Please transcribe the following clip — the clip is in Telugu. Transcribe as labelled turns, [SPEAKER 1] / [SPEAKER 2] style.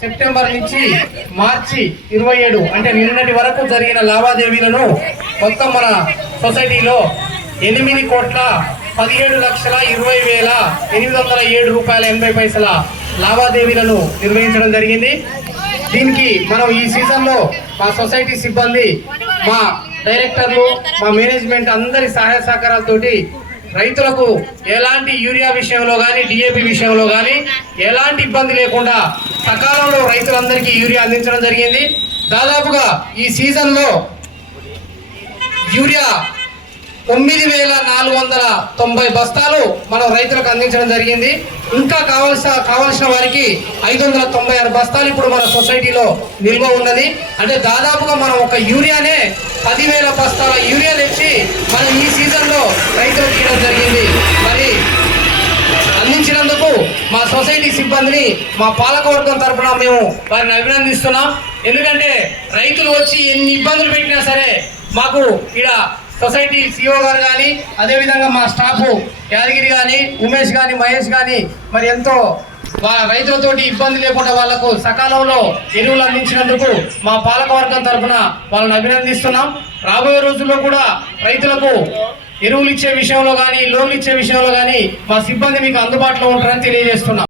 [SPEAKER 1] సెప్టెంబర్ నుంచి మార్చి ఇరవై ఏడు అంటే నిన్నటి వరకు జరిగిన లావాదేవీలను మొత్తం మన సొసైటీలో ఎనిమిది కోట్ల పదిహేడు లక్షల ఇరవై వేల ఎనిమిది వందల ఏడు రూపాయల ఎనభై పైసల లావాదేవీలను నిర్వహించడం జరిగింది. దీనికి మనం ఈ సీజన్లో మా సొసైటీ సిబ్బంది మా డైరెక్టర్లు మా మేనేజ్మెంట్ అందరి సహాయ సహకారాలతోటి రైతులకు ఎలాంటి యూరియా విషయంలో కానీ డిఏపి విషయంలో కానీ ఎలాంటి ఇబ్బంది లేకుండా సకాలంలో రైతులందరికీ యూరియా అందించడం జరిగింది. దాదాపుగా ఈ సీజన్లో యూరియా తొమ్మిది వేల నాలుగు వందల తొంభై బస్తాలు మనం రైతులకు అందించడం జరిగింది. ఇంకా కావాల్సిన కావాల్సిన వారికి ఐదు వందల తొంభై ఆరు బస్తాలు ఇప్పుడు మన సొసైటీలో నిల్వ ఉన్నది. అంటే దాదాపుగా మనం ఒక యూరియానే పదివేల బస్తాల యూరియా తెచ్చి మనం ఈ సీజన్లో రైతులకు ఇవ్వడం జరిగింది. మరి అందించినందుకు మా సొసైటీ సిబ్బందిని మా పాలకవర్గం తరఫున మేము వారిని అభినందిస్తున్నాం. ఎందుకంటే రైతులు వచ్చి ఎన్ని ఇబ్బందులు పెట్టినా సరే మాకు ఇక్కడ సొసైటీ సిఓ గారు కానీ అదేవిధంగా మా స్టాఫ్ యాదగిరి కానీ ఉమేష్ కానీ మహేష్ కానీ మరి ఎంతో వా- రైతులతోటి ఇబ్బంది లేకుండా వాళ్ళకు సకాలంలో ఎరువులు అందించినందుకు మా పాలకవర్గం తరఫున వాళ్ళని అభినందిస్తున్నాం. రాబోయే రోజుల్లో కూడా రైతులకు ఎరువులు ఇచ్చే విషయంలో కానీ లోన్లు ఇచ్చే విషయంలో కానీ మా సిబ్బంది మీకు అందుబాటులో ఉంటారని తెలియజేస్తున్నాం.